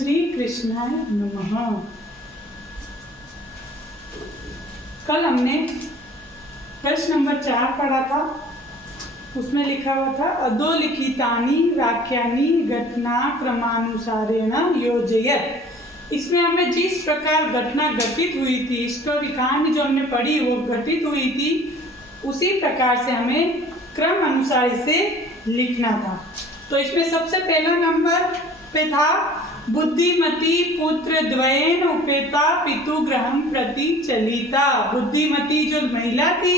श्री कृष्णाय नमः। कल हमने प्रश्न नंबर 4 पढ़ा था। उसमें लिखा हुआ था अधोलिखितानि वाक्यानि घटना क्रमानुसारेण योजयत। इसमें हमें जिस प्रकार घटना घटित हुई थी, स्टोरी कहानी जो हमने पढ़ी वो घटित हुई थी, उसी प्रकार से हमें क्रम अनुसार इसे लिखना था। तो इसमें सबसे पहला नंबर पे था बुद्धिमती पुत्र द्वयेन उपेता पितु गृहं प्रति चलिता। बुद्धिमती जो महिला थी,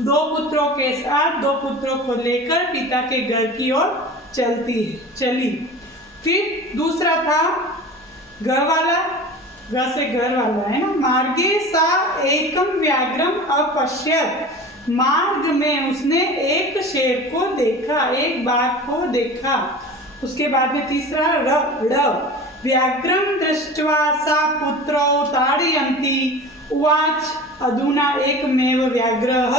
2 पुत्रों के साथ 2 पुत्रों को लेकर पिता के घर की ओर चली। फिर दूसरा था घर वाला, घर से घर वाला है ना। मार्गे सा एकम व्याघ्रम अपश्यत। मार्ग में उसने एक शेर को देखा, एक बाघ को देखा। उसके बाद में तीसरा र व्याघ्रम दृष्ट्वा सा पुत्रौ ताड़यन्ति उवाच अधुना एकमेव व्याघ्रः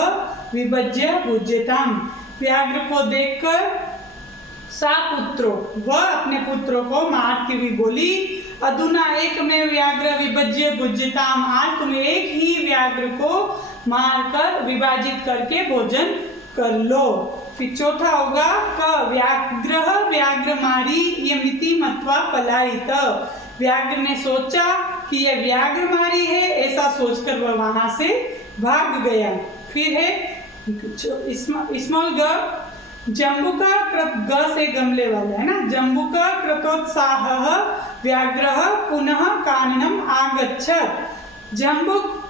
विभज्य भुज्यताम्। व्याघ्र को देखकर सा पुत्रो, वह अपने पुत्रों को मारती हुई बोली, अधुना एकमेव व्याघ्र विभज्य भुज्यताम्। आज तुम एक ही व्याघ्र को मारकर विभाजित करके भोजन कर लो। फिर चौथा होगा क व्याघ्र व्याघ्र मारी यमिति मत्वा पलायित। व्याघ्र ने सोचा कि यह व्याघ्र मारी है, ऐसा सोचकर वह वहां से भाग गया। फिर है स्मॉल ग, जम्बुका ग से गमले वाला है ना। जम्बुका कृतोत्साह व्याघ्र पुनः काननम आगच्छत। जम्बुक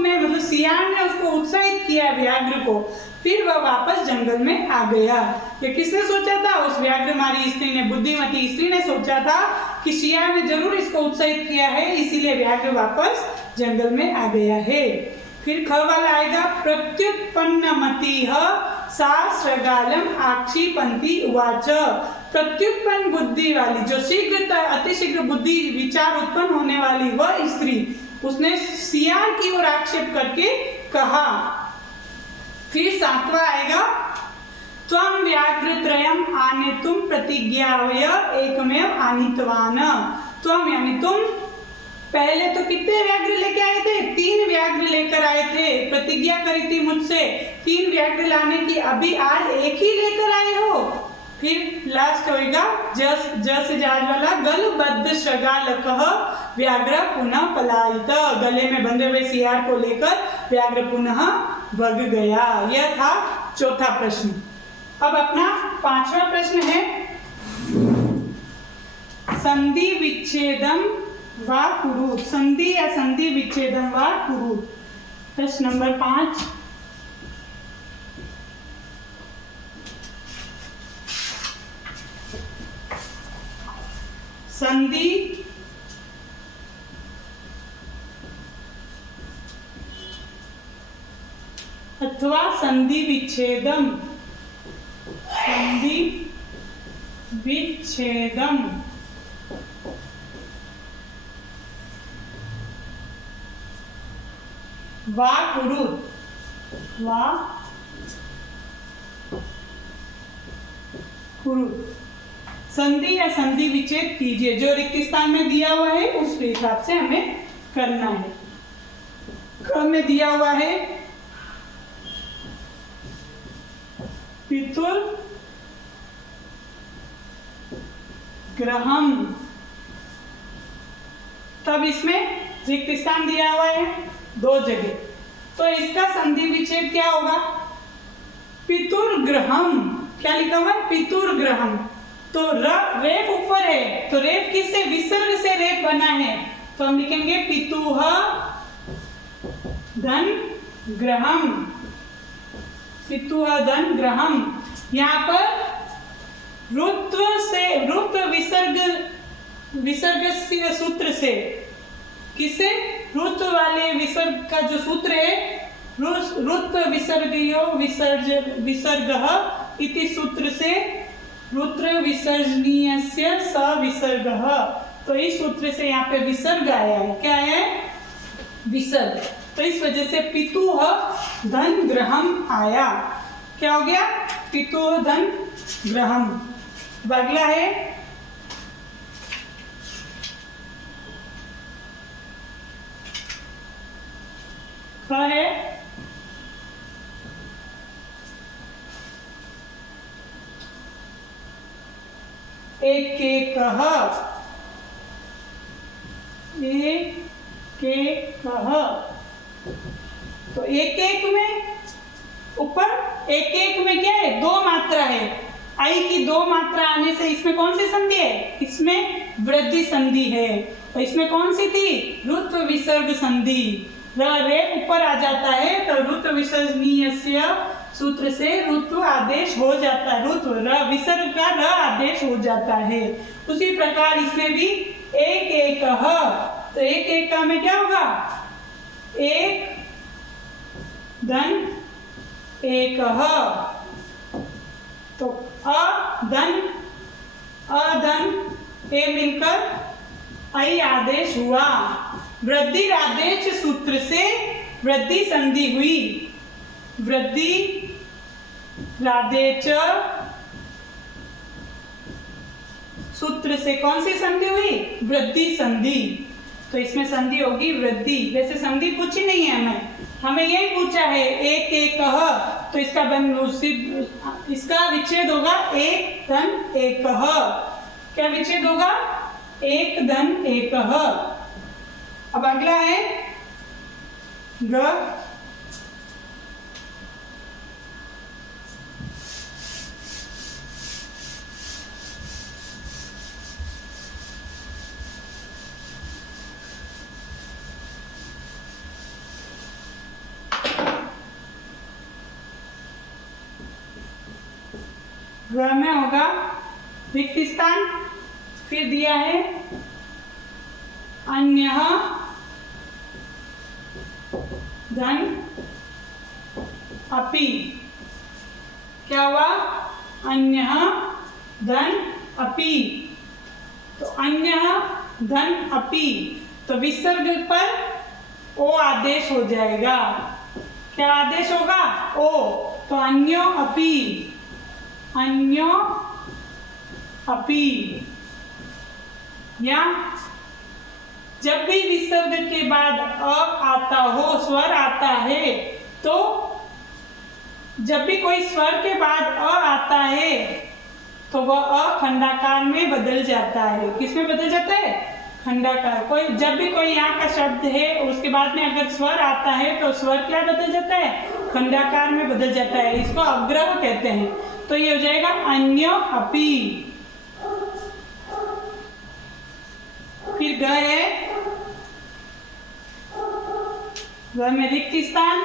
ने मतलब सियार ने उसको उत्साहित किया व्याघ्र को, फिर वह वापस जंगल में आ गया। ये किसने सोचा था? उस व्याघ्रमारी स्त्री ने, बुद्धिमती स्त्री ने सोचा था कि सियार ने जरूर इसको उत्साहित किया है, इसीलिए व्याघ्र वापस जंगल में आ गया है। फिर ख वाला आएगा प्रत्युत्पन्नमतिः सा सृगालम आक्षिपन्ति उवाच। प्रत्युत्पन्न बुद्धि वाली, जो शीघ्र अतिशीघ्र बुद्धि विचार उत्पन्न होने वाली वह स्त्री, उसने सियार की ओर आक्षेप करके कहा। फिर 7वां आएगा त्वं व्याघ्रत्रयम् आनेतुं प्रतिज्ञावय एकमेव आनीतवान्। त्वं यानी तुम पहले तो कितने व्याघ्र लेके आए थे? 3 व्याघ्र लेकर आए थे, प्रतिज्ञा करी थी मुझसे 3 व्याघ्र लाने की, अभी आज एक ही लेकर आए हो। फिर लास्ट होएगा ज से जहाज वाला गलबद्ध शृगालकः व्याघ्र पुनः पलायित। गले में बंधे हुए सियार को लेकर व्याघ्र पुनः भग गया। यह था चौथा प्रश्न। अब अपना 5वां प्रश्न है संधि विच्छेदम वा कुरुत। संधि या संधि विच्छेदम वा कुरुत। प्रश्न नंबर 5। संधि अथवा संधि विच्छेदम। संधि विच्छेदम वा कुरुत। वा कुरुत। संधि या संधि विच्छेद कीजिए। जो रिक्त स्थान में दिया हुआ है उस हिसाब से हमें करना है। क्रम में दिया हुआ है पितुर ग्रहम, तब इसमें रिक्त स्थान दिया हुआ है 2 जगह, तो इसका संधि विच्छेद क्या होगा? पितुर ग्रहम। क्या लिखा हुआ है? पितुर ग्रहम। तो रेफ ऊपर है, तो रेफ किससे? विसर्ग से रेफ बना है, तो हम लिखेंगे पितुः धन ग्रहम। पितुः धन ग्रहम। यहाँ पर रुत्व से, रुत्व विसर्ग सूत्र से, किससे? रुत्व वाले विसर्ग का जो सूत्र है, रुत्व विसर्गयो विसर्गः इति सूत्र से रुद्र विसर्जनीयस्य सविसर्गः। तो इस सूत्र से यहाँ पे विसर्ग आया है। क्या है? विसर्ग। तो इस वजह से पितुः धन ग्रहम आया। क्या हो गया? पितुः धन ग्रहम। अगला है ख है एक के कह, एक के कह। तो एक एक में ऊपर एक एक में क्या है, दो मात्रा है। आई की दो मात्रा आने से इसमें कौन सी संधि है, इसमें वृद्धि संधि है। और इसमें कौन सी थी, रुत्व विसर्ग संधि। र रे ऊपर आ जाता है तो रुत्व विसर्जनीय सूत्र से रुत्व आदेश हो जाता है, रुत्व र विसर्ग का र आदेश हो जाता है। उसी प्रकार इसमें भी एक एक ह, तो एक एक का में क्या होगा, एक धन एक ह। तो अधन ए मिलकर आई आदेश हुआ। वृद्धि आदेश सूत्र से वृद्धि संधि हुई। वृद्धि रादेच सूत्र से कौन सी संधि हुई, वृद्धि संधि। तो इसमें संधि होगी वृद्धि। वैसे संधि पूछी नहीं है हमें यही पूछा है एक एक कह, तो इसका विच्छेद होगा एक धन एक कह। क्या विच्छेद होगा, एक धन एक कह। अब अगला है ग। ग में होगा रिक्त स्थान, फिर दिया है अन्य धन अपि। क्या हुआ, अन्य धन अपि। तो अन्य धन अपि, तो विसर्ग पर ओ आदेश हो जाएगा। क्या आदेश होगा, ओ। तो अन्यो अपि, अन्यो अपि। या जब भी विसर्ग के बाद अ आता हो, स्वर आता है, तो जब भी कोई स्वर के बाद अ आता है तो वह अ खंडाकार में बदल जाता है। किस में बदल जाता है, खंडाकार। कोई जब भी कोई यहाँ का शब्द है उसके बाद में अगर स्वर आता है तो स्वर क्या बदल जाता है, खंडाकार में बदल जाता है। इसको अवग्रह कहते हैं। तो ये हो जाएगा अन्यो अपि। फिर ग है, ग में रिक्त स्थान,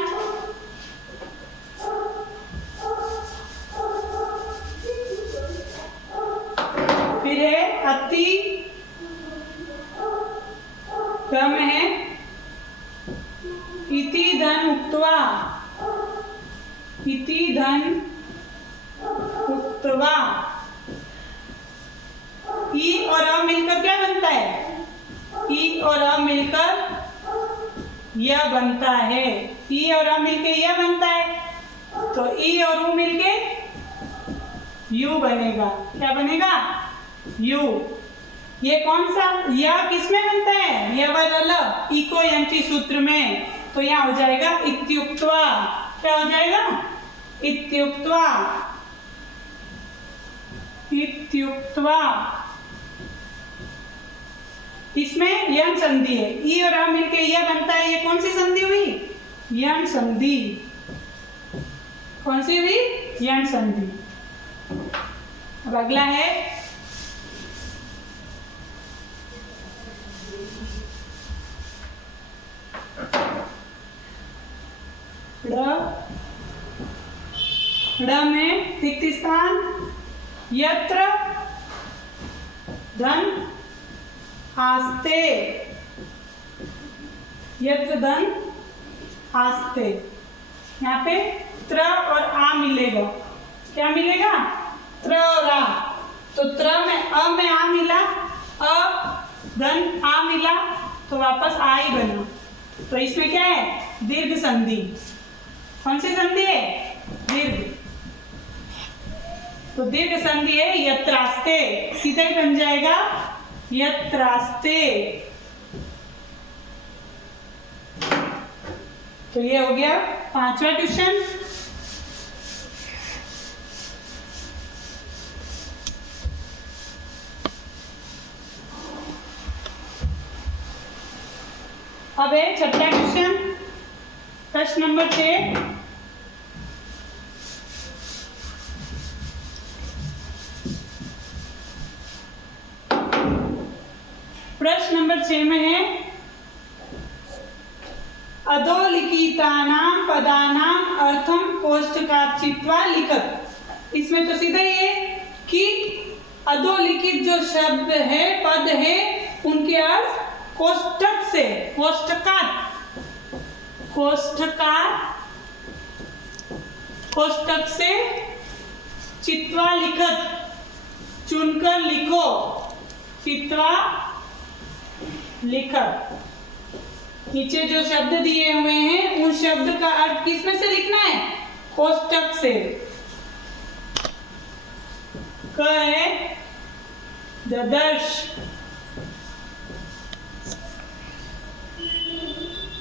फिर है अति, ग में है इति धन उक्त्वा, इति धन उक्त्वा। ई और अ मिलकर क्या बनता है, ई और अ मिलकर यह बनता है। ई और अ मिलके यह बनता है, तो ई और उ मिलके यू बनेगा। क्या बनेगा, यू। ये कौन सा, यह किसमें बनता है, यह वाला इको यंची सूत्र में। तो यहाँ हो जाएगा इत्युक्त्वा। क्या हो जाएगा, इत्युक्त्वा, इत्युक्त्वा। इसमें यण संधि है, ई और अ मिलके यह बनता है। ये कौन सी संधि हुई, यण संधि। कौन सी हुई, यण संधि। अब अगला है ड़ में रिक्त स्थान, यत्र धन आस्ते, यत्र धन आस्ते। यहाँ पे त्र और आ मिलेगा। क्या मिलेगा, त्र और आ। तो त्र में अ में आ मिला, अ धन आ मिला, तो वापस आ ही बना। तो इसमें क्या है, दीर्घ संधि। कौन सी संधि है, दीर्घ। तो दीर्घ संधि है यत्रास्ते, सीधा ही बन जाएगा यत्रास्ते। तो ये हो गया 5वां क्वेश्चन। अब है 6वां क्वेश्चन, प्रश्न नंबर 6। प्रश्न नंबर 6 में है अधोलिखितानां पदानां अर्थम कोष्ठकात् चित्वा लिखत। इसमें तो सीधा ये कि अधोलिखित जो शब्द है, पद है, उनके अर्थ कोष्ठक से, कोष्ठक से चित्वा लिखत, चुनकर लिखो, चित्वा लिखत। नीचे जो शब्द दिए हुए हैं उन शब्द का अर्थ किसमें से लिखना है? कोष्ठक से। क है ददर्श,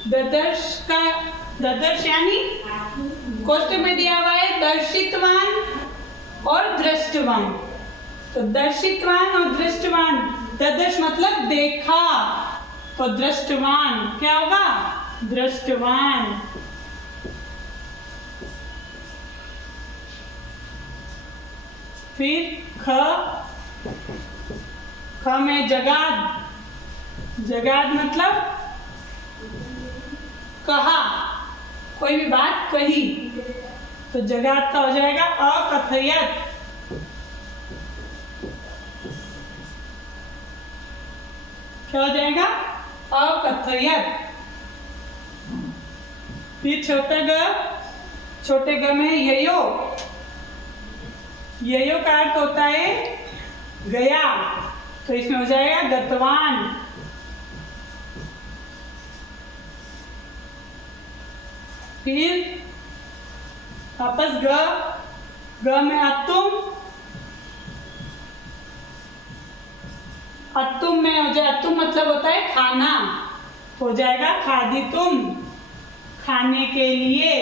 ददर्श का ददर्श यानी कोष्ठक में दिया हुआ है दर्शितवान और दृष्टवान। तो दर्शितवान और दृष्टवान, ददर्श मतलब देखा, तो दृष्टवान क्या होगा? दृष्टवान। फिर ख में जगाद, जगाद मतलब कहा, कोई भी बात कही, तो जगाद का हो जाएगा अकथयत। क्या हो जाएगा? अकथयत। फिर छोटे ग में ययो, ययो का अर्थ होता है गया, तो इसमें हो जाएगा गतवान। फिर वापस ग में अतुम, अतुम में हो जाए, अतुम मतलब होता है खाना, हो जाएगा खादितुम, खाने के लिए।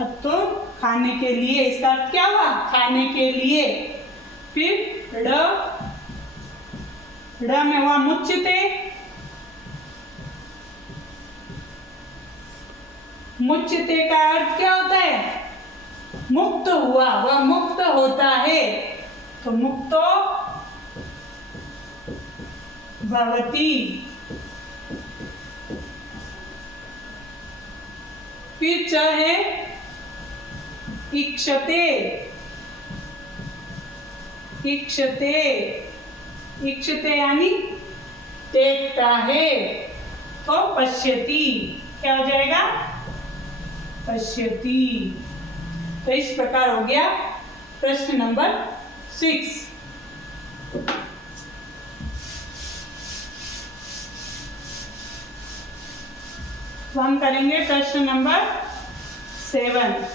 अतुम खाने के लिए, इसका अर्थ क्या हुआ? खाने के लिए। फिर ड में हुआ मुच्यते, मुच्यते का अर्थ क्या होता है? मुक्त हुआ, वह मुक्त होता है, तो मुक्तो भवति। फिर च है इक्षते, इक्षते, इक्षते यानी देखता है, तो पश्यति। क्या हो जाएगा? पश्यति। तो इस प्रकार हो गया प्रश्न नंबर 6। तो हम करेंगे प्रश्न नंबर 7।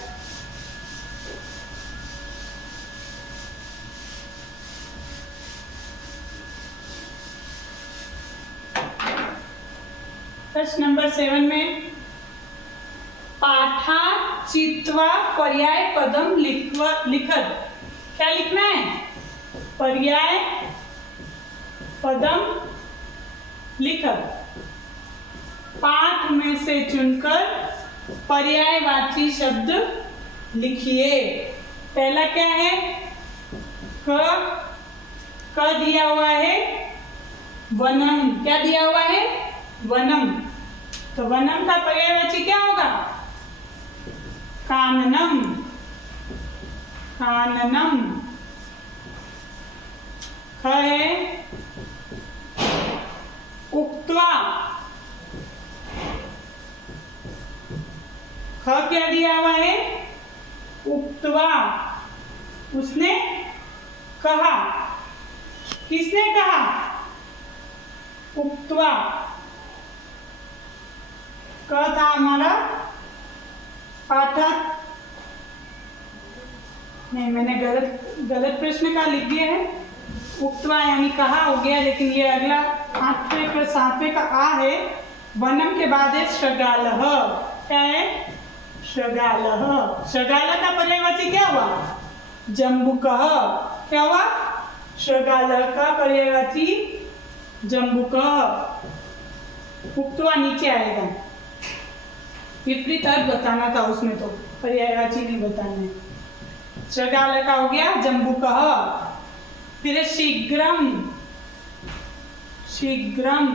प्रश्न नंबर 7 में पाठा चित्वा पर्याय पदम लिखत। क्या लिखना है? पर्याय पदम लिखत। पाठ में से चुनकर पर्यायवाची शब्द लिखिए। पहला क्या है? क दिया हुआ है वनम। क्या दिया हुआ है? वनम। तो वनम का पर्यायवाची क्या होगा? काननम, काननम। ख है उक्त्वा। ख क्या दिया हुआ है? उक्त्वा, उसने कहा। किसने कहा? उक्त्वा। क था हमारा पाठक, नहीं मैंने गलत प्रश्न का लिख दिया है। उक्त्वा यानी कहा हो गया, लेकिन ये अगला 8वें पर 7वें का आ है, वनम के बाद है शृगालः। क्या है? शृगालः। शृगाल का पर्यायवाची क्या हुआ? जम्बुकः। क्या हुआ? शृगालः का पर्यायवाची जम्बुकः। उक्त्वा नीचे आएगा। विपरीत अर्थ बताना था उसमें, तो पर्यायवाची नहीं बताना है। शृगालः का हो गया जम्बुकः। फिर है शीघ्रम। शीघ्रम।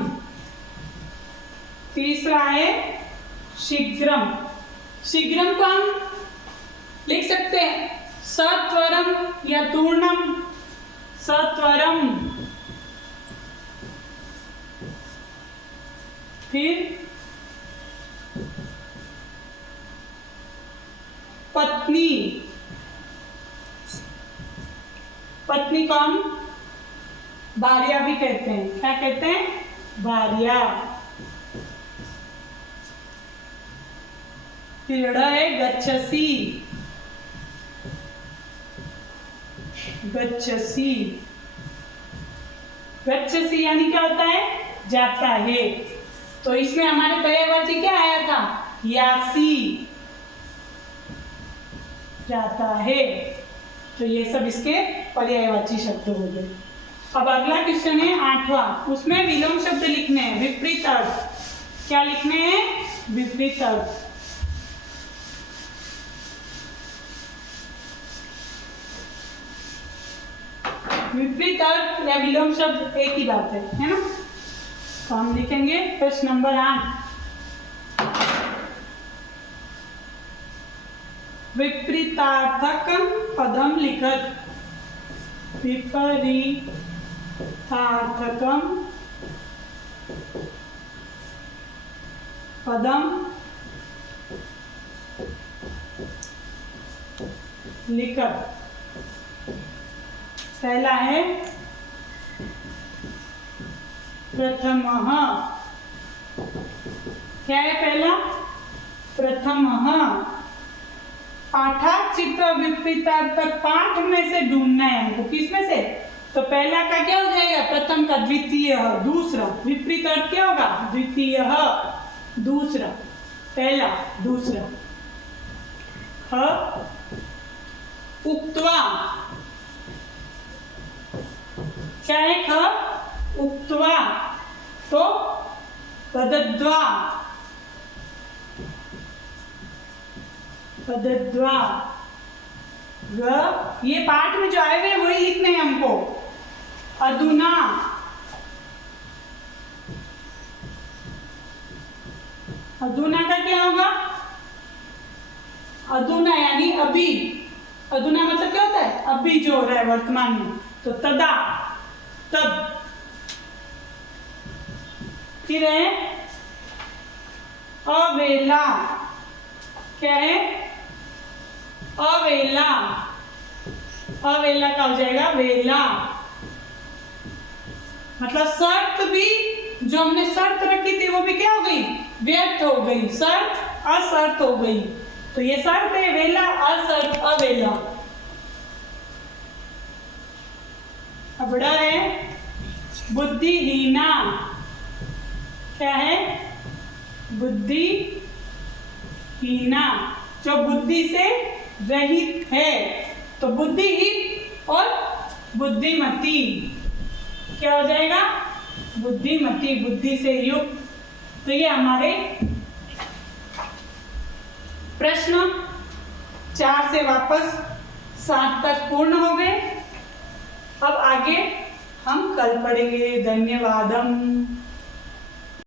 तीसरा है शीघ्रम। शीघ्रम को हम लिख सकते हैं सत्वरम या तूर्णम। सत्वरम। फिर पत्नी। पत्नी को हम भार्या भी कहते हैं। क्या कहते हैं? भार्या। फिर है गच्छसि। गच्छसि। गच्छसि यानी क्या होता है? जाता है। तो इसमें हमारे पर्यायवाची क्या आया था? यासी। जाता है। तो ये सब इसके पर्यायवाची शब्द हो गए। अब अगला क्वेश्चन है 8वां। उसमें विलोम शब्द लिखने हैं, विपरीत अर्थ। क्या लिखने हैं? विपरीत अर्थ। विपरीत अर्थ या विलोम शब्द एक ही बात है ना? तो हम लिखेंगे प्रश्न नंबर 8। विपरीतार्थकम पदम लिखत। विपरीतार्थकम पदम लिखत। पहला है प्रथमः। क्या है पहला? प्रथमः। पाठा चित्र विपरीतार्थक पाठ में से ढूंढना है हमको। किसमें से? तो पहला का क्या हो जाएगा? प्रथम का द्वितीय। दूसरा विपरीत अर्थ क्या होगा? द्वितीय। दूसरा। पहला दूसरा। ख उक्त्वा। क्या है? ख उक्त्वा। तो पदद्वा। पदद्वा। ये पाठ में जो आए हुए वही लिखने हैं हमको। अधुना। अधुना का क्या होगा? अधुना यानी अभी। अधुना मतलब क्या होता है? अभी जो हो रहा है वर्तमान में। तो तदा, तब। फिर है अवेला। क्या है? अवेला। अवेला का हो जाएगा वेला। मतलब शर्त भी, जो हमने शर्त रखी थी वो भी क्या हो गई? व्यर्थ हो गई। शर्त असर्त हो गई। तो ये शर्त है वेला, असर्त अवेला। अबड़ा है बुद्धिहीना। क्या है? बुद्धिहीना। जो बुद्धि से रहित है। तो बुद्धिहीन और बुद्धिमती क्या हो जाएगा? बुद्धिमती, बुद्धि से युक्त। तो ये हमारे प्रश्न 4 से वापस 7 तक पूर्ण हो गए। अब आगे हम कल पढ़ेंगे। धन्यवादम।